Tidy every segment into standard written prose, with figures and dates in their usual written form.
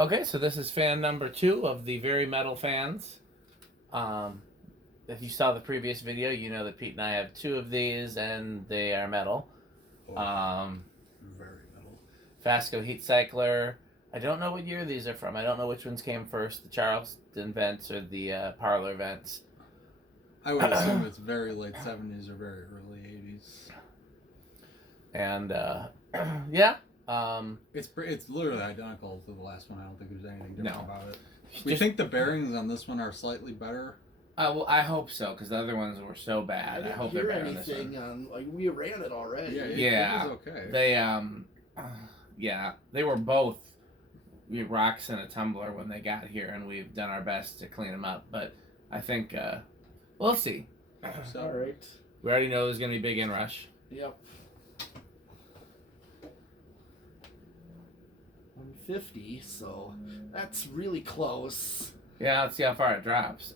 Okay, so this is fan number 2 of the Very Metal fans. If you saw the previous video, you know that Pete and I have 2 of these, and they are metal. Very metal. Fasco heat cycler. I don't know what year these are from. I don't know which ones came first, the Charleston vents or the parlour vents. I would assume it's very late 70s or very early 80s. And, yeah. It's literally identical to the last one. I don't think there's anything different about it. We Just, think the bearings on this one are slightly better. well, I hope so, because the other ones were so bad. I hope they're better on this one. Like, we ran it already. Yeah, it was okay. They were both rocks in a tumbler when they got here, and we've done our best to clean them up. But I think we'll see. So, all right. We already know there's going to be big inrush. Yep. 150, so that's really close. Yeah, let's see how far it drops.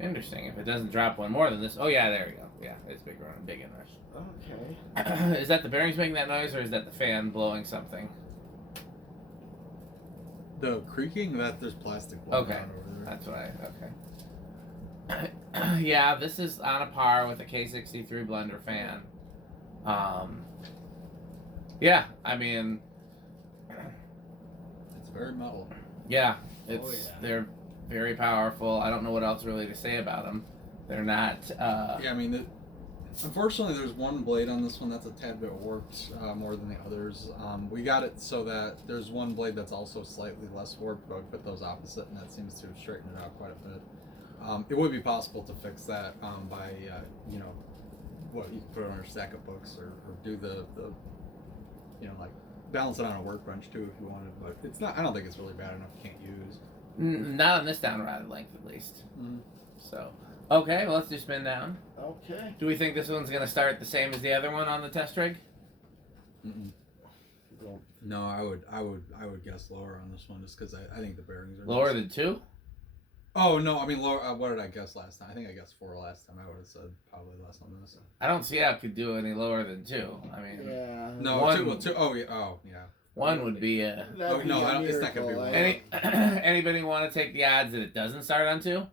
Interesting. If it doesn't drop one more than this, oh yeah, there we go. Yeah, it's big inrush. Okay. Is that the bearings making that noise, or is that the fan blowing something? The creaking, there's plastic blowing Okay, out over there. that's what okay. Yeah, this is on a par with a K63 blender fan. Yeah, I mean, It's very metal. yeah, they're very powerful. I don't know what else really to say about them. They're not. Yeah, I mean, unfortunately, there's one blade on this one that's a tad bit warped more than the others. We got it so that there's one blade that's also slightly less warped, but we put those opposite, and that seems to have straightened it out quite a bit. It would be possible to fix that by, you know, what you can put it on a stack of books or do the, you know, like balance it on a workbench too if you wanted. But it's not. I don't think it's really bad enough. You can't use. Not on this downrod length, at least. Mm-hmm. So, okay, well, let's do spin down. Okay. Do we think this one's gonna start the same as the other one on the test rig? No, I would guess lower on this one just because I think the bearings are Lower than 2? Oh no, I mean lower. What did I guess last time? I think I guessed 4 last time. I would have said probably less on this. I don't see how it could do any lower than 2. I mean, yeah. No, one, 2. Oh yeah. 1 would be a. That'd be a it's not gonna be miracle. one. Anybody want to take the odds that it doesn't start on 2?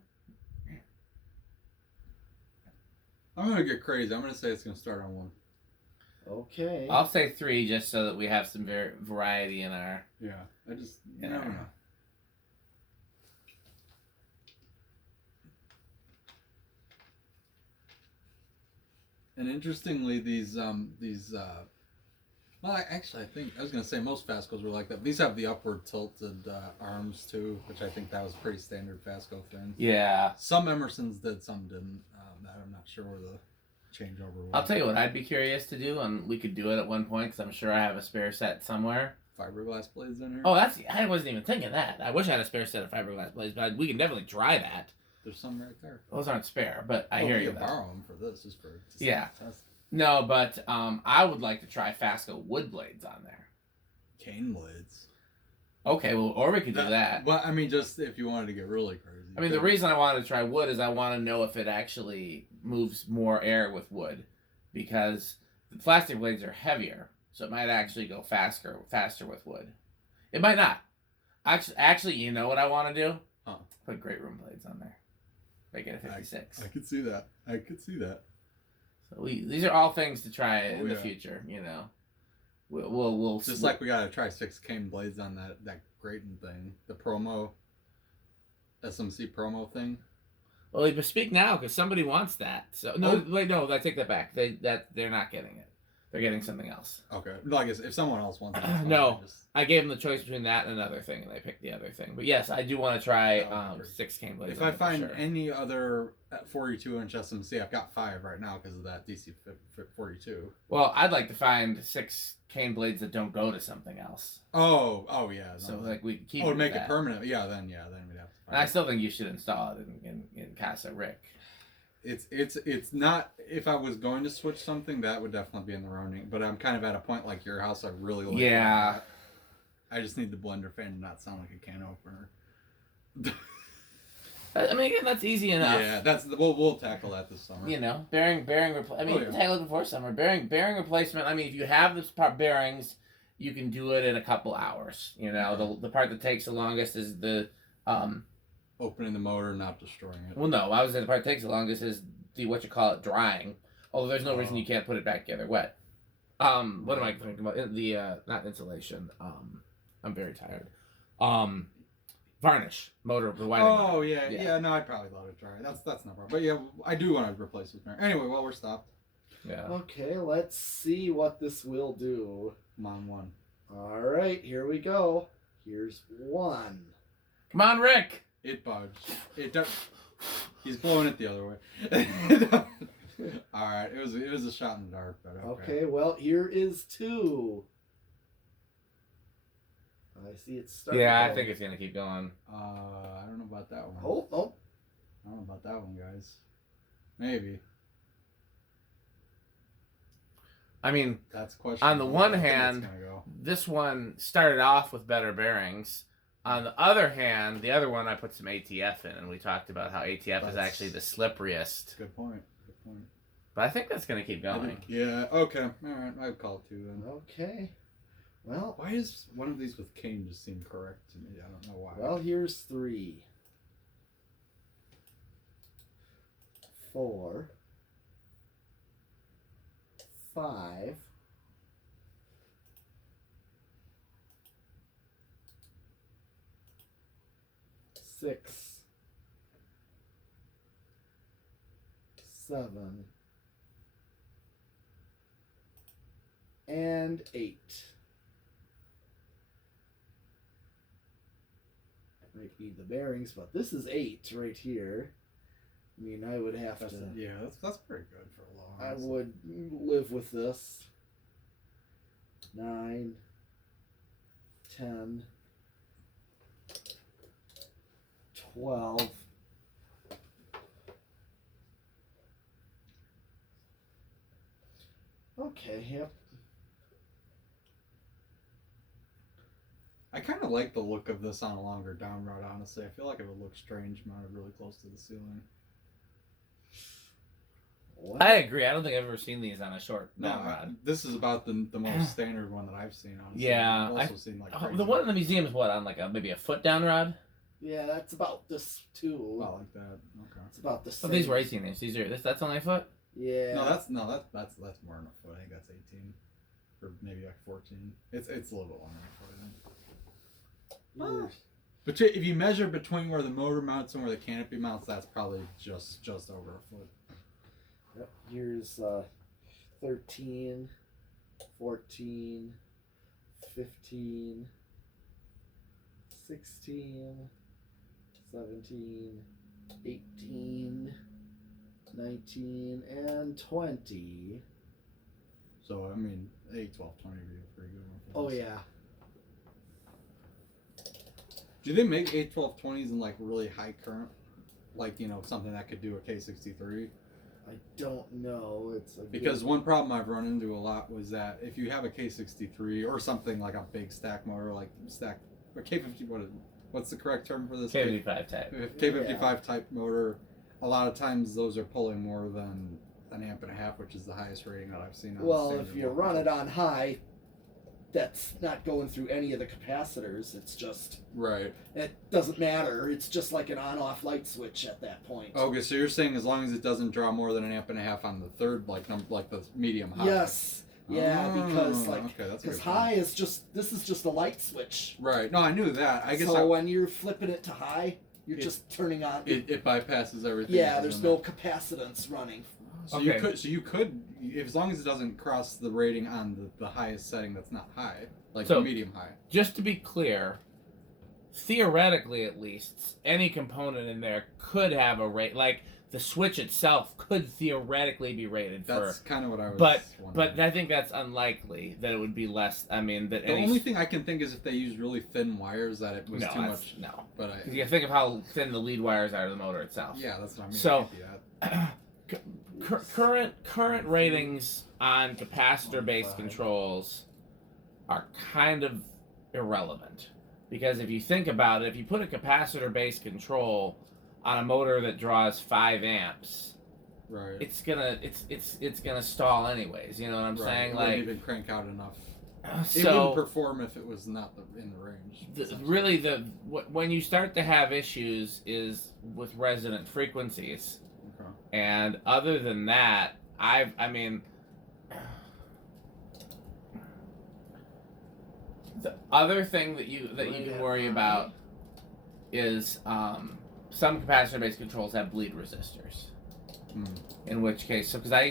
I'm gonna get crazy. I'm gonna say it's gonna start on 1. Okay. I'll say 3 just so that we have some variety in our. Yeah, I just never know. And interestingly, well, actually, I think I was gonna say most Fascos were like that. These have the upward tilted arms too, which I think that was a pretty standard Fasco thing. Yeah. Some Emersons did, some didn't. I'm not sure where the changeover was. I'll tell you what I'd be curious to do, and we could do it at one point because I'm sure I have a spare set somewhere. Fiberglass blades in here. Oh, I wasn't even thinking that. I wish I had a spare set of fiberglass blades, but we can definitely try that. There's some right there. Those aren't spare, but I hear you. You borrow them for this, just for test. No, but I would like to try Fasco wood blades on there. Cane blades. Okay, well, or we could do that. Well, I mean, just if you wanted to get really crazy. I mean, the reason I wanted to try wood is I want to know if it actually moves more air with wood, because the plastic blades are heavier, so it might actually go faster with wood. It might not. Actually, you know what I want to do? Huh. Put great room blades on there. Make it a 56. I could see that. So these are all things to try in the future, you know. We'll just like we gotta try 6 cane blades on that grating thing, the promo SMC promo thing. Well, you speak now because somebody wants that. So no, wait, no, I take that back. They're not getting it. They're getting something else. Okay. No, I guess if someone else wants it. No, I gave them the choice between that and another thing, and they picked the other thing. But yes, I do want to try 6 cane blades. If I find any other 42-inch SMC, I've got 5 right now because of that DC 42. Well, I'd like to find 6 cane blades that don't go to something else. Oh yeah. So like we keep. Oh, to make it permanent. Yeah, then we'd have to. And I still think you should install it in Casa Rick. It's not. If I was going to switch something, that would definitely be in the running. But I'm kind of at a point like your house. I really like. Yeah. That. I just need the blender fan to not sound like a can opener. I mean, again, that's easy enough. Yeah, we'll tackle that this summer. You know, bearing. I mean, you can tackle it before summer. Bearing replacement. I mean, if you have the bearings, you can do it in a couple hours. You know, the part that takes the longest is the opening the motor, not destroying it. Well, no, I was saying the part that takes the longest is the drying. Although there's no reason you can't put it back together wet. What am I thinking about? The not insulation. I'm very tired. Varnish motor, the whiting. Oh yeah. No, I'd probably let it dry. That's no problem. But yeah, I do want to replace it. Anyway, well, we're stopped. Yeah. Okay, let's see what this will do. Come on, one. All right, here we go. Here's one. Come on, Rick. It bugged. He's blowing it the other way. All right, it was a shot in the dark, but okay. Well, here is two. I see it's starting. Yeah, I think it's gonna keep going. I don't know about that one. Oh. I don't know about that one, guys. Maybe. I mean, that's question. On the one hand, this one started off with better bearings. On the other hand, the other one I put some ATF in, and we talked about how ATF is actually the slipperiest. Good point. But I think that's gonna keep going. Yeah. Okay. All right. I'd call it two then. Okay. Well, why does one of these with cane just seem correct to me? I don't know why. Well, here's 3, 4, 5, 6, 7, and 8. Might be the bearings, but this is 8 right here. I mean, I would have to. Yeah, that's pretty good for a long. I would live with this. 9, 10, 12. Okay, yep. I kind of like the look of this on a longer downrod, honestly. I feel like it would look strange mounted really close to the ceiling. What? I agree. I don't think I've ever seen these on a short downrod. This is about the most standard one that I've seen, honestly. Yeah. I've also seen like the one in the museum is what, on like maybe a foot downrod? Yeah, that's about this too. About like that. Okay. It's about the same. Oh, these were 18 inch. That's only a foot? Yeah. That's more than a foot. I think that's 18. Or maybe like 14. It's a little bit longer than a foot, I think. But if you measure between where the motor mounts and where the canopy mounts, that's probably just over a foot. Yep. Here's 13, 14, 15, 16, 17, 18, 19, and 20. So, I mean, 8, 12, 20 would be a pretty good one for Oh, this. yeah. Do they make 8, 12, 20s in like really high current? Like, something that could do a K63? I don't know. Because one problem I've run into a lot was that if you have a K63 or something like a big stack motor, like a K50, what's the correct term for this? K55 type. K55 type motor, a lot of times those are pulling more than an amp and a half, which is the highest rating that I've seen on Well, if you run it on high, that's not going through any of the capacitors. It's just right. It doesn't matter. It's just like an on-off light switch at that point. Okay, so you're saying as long as it doesn't draw more than an amp and a half on the third, like the medium high. Yes. Yeah, because high is just a light switch. Right. No, I knew that. I guess. So when you're flipping it to high, you're just turning on. It bypasses everything. Yeah, there's no capacitance running. So you could, as long as it doesn't cross the rating on the highest setting that's not high, like the medium high. Just to be clear, theoretically at least, any component in there could have a rate. Like the switch itself could theoretically be rated for. That's kind of what I was. But I think that's unlikely that it would be less. I mean, that the only thing I can think is if they use really thin wires, that it was too much. No, but you think of how thin the lead wires are to the motor itself. Yeah, that's what I mean. So. Current ratings on capacitor-based controls are kind of irrelevant, because if you think about it, if you put a capacitor-based control on a motor that draws 5 amps, Right. it's gonna stall anyways. You know what I'm saying? It Like, wouldn't even crank out enough. It so wouldn't perform if it was not in the range. when you start to have issues is with resonant frequencies, Okay. and other than that, I mean, the other thing that you can worry about is some capacitor-based controls have bleed resistors. In which case, because I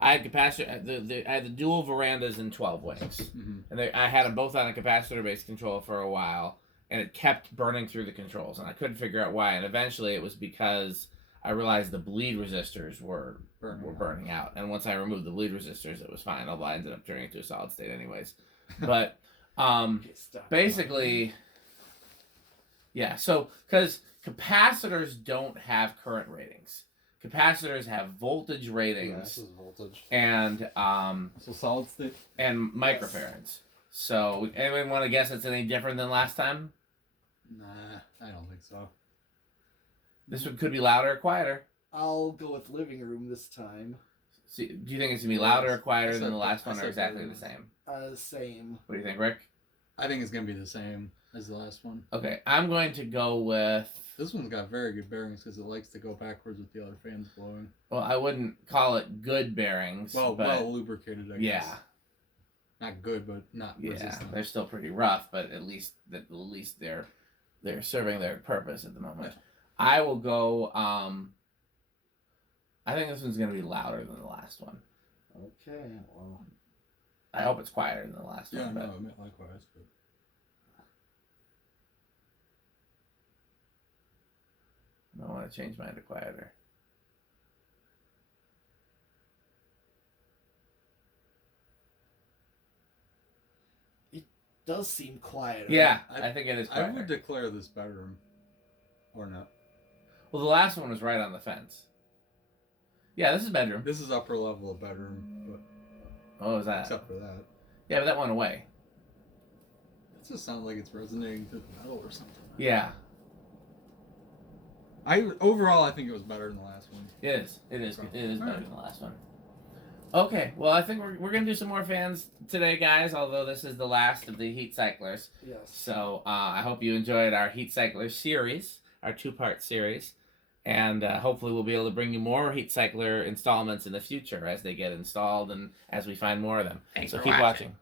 had capacitor, I had the dual verandas in 12 wings, and I had them both on a capacitor-based control for a while, and it kept burning through the controls, and I couldn't figure out why. And eventually, it was because I realized the bleed resistors were burning out, and once I removed the bleed resistors, it was fine. Although I ended up turning it to a solid state anyways. But basically, yeah. So because capacitors don't have current ratings. Capacitors have voltage ratings. Yeah, this is voltage. And so solid state and microfarads. So anyone want to guess it's any different than last time? Nah, I don't think so. This one could be louder or quieter. I'll go with living room this time. So, do you think it's gonna be louder or quieter than the last one, or exactly the same? Same. What do you think, Rick? I think it's gonna be the same as the last one. Okay, I'm going to go with. This one's got very good bearings because it likes to go backwards with the other fans blowing. Well, I wouldn't call it good bearings. Well lubricated, I guess. Yeah. Not good, but not resistant. They're still pretty rough, but at least they're serving their purpose at the moment. Yeah. I will go. I think this one's gonna be louder than the last one. Okay. Well, I hope it's quieter than the last one. Yeah, But no, I meant likewise. But... I want to change mine to quieter. it does seem quieter. Yeah, I think it is quieter. I would declare this bedroom, or not. Well, the last one was right on the fence. Yeah, this is bedroom. This is upper level of bedroom, but What was that? except for that. Yeah, but that went away. It just sounds like it's resonating through the metal or something. Yeah. Overall, I think it was better than the last one. It is. It is. Okay. It is better Alright. than the last one. Okay, well, I think we're going to do some more fans today, guys, although this is the last of the heat cyclers. Yes. So I hope you enjoyed our heat cycler series, our 2-part series, and hopefully we'll be able to bring you more heat cycler installments in the future as they get installed and as we find more of them. Thanks so for keep watching. watching.